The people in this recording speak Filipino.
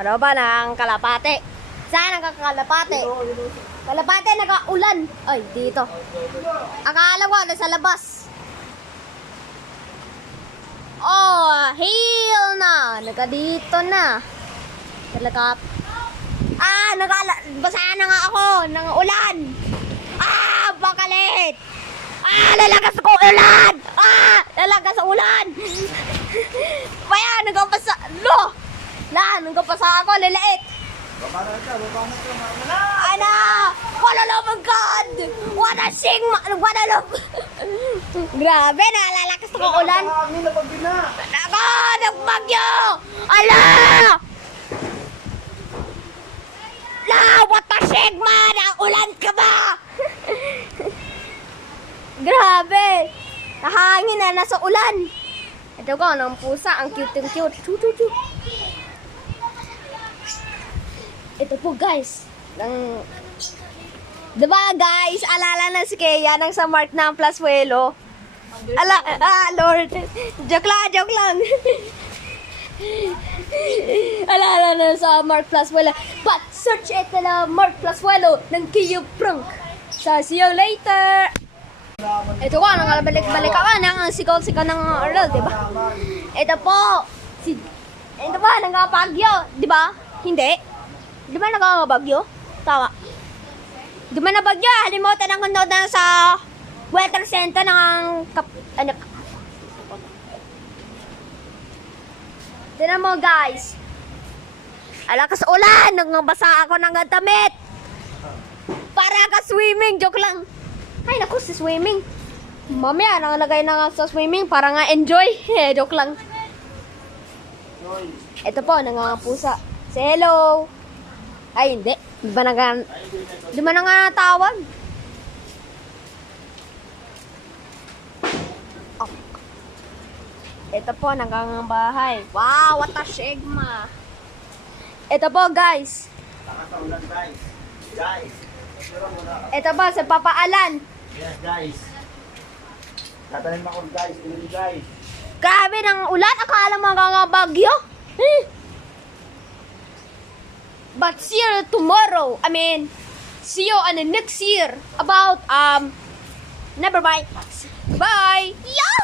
Ano ba ng kalapate? Saan ang kalapate? Kalapate naka-ulan. Ay, dito. Akala ko sa labas. Oh, heal na. Dito na. Talaga. Basa na nga ako ng ulan. Bakalit. Lalagas ko ulan. Lalagas sa ulan. Kaya, nagpasa. Nagpasa ako, liliit. Baba na ka. Ana! Wala na, oh my God! What a sigma! What a love! Grabe, nalalakas ako ulan. Hangin na pagbina. Ako! Nagbagyo! Ala! What a sigma! Naulan ka ba? Grabe! Nahangin na, nasa ulan. Ito ko, ng pusa. Ang cute. Chu. Ito po guys, diba guys, alala na si Kea nang sa Mark ng Plasuelo. Lord, joke lang. Alala na sa Mark Plasuelo. But search it na Mark Plasuelo ng Kea Prank. So, see you later. Ito ko, balik ka ang sigaw ng Earl, diba? Ito po, ito ba, nangapagyo, diba? Hindi. Di ba nagkakabagyo? Tawa. Di ba nabagyo? Halimutan ang kundo na sa weather center ng Tignan mo guys. Alakas ulan. Nagbasa ako ng damit. Para ka swimming. Joke lang. Ay naku, si swimming. Mamaya, nakalagay na nga sa swimming para nga enjoy. Joke lang. Ito po, nangangapusa. Say hello. Ay, hindi. Di ba nangatawag? Oh. Ito po, bahay. Wow, what a sigma. Ito po, guys. Ito po, sa Papa Alan. Yes, guys. Tatanim ako, guys. Grabe ng ulan. Akala magkakabagyo. But see you tomorrow. See you on the next year about never mind. Bye. Yeah.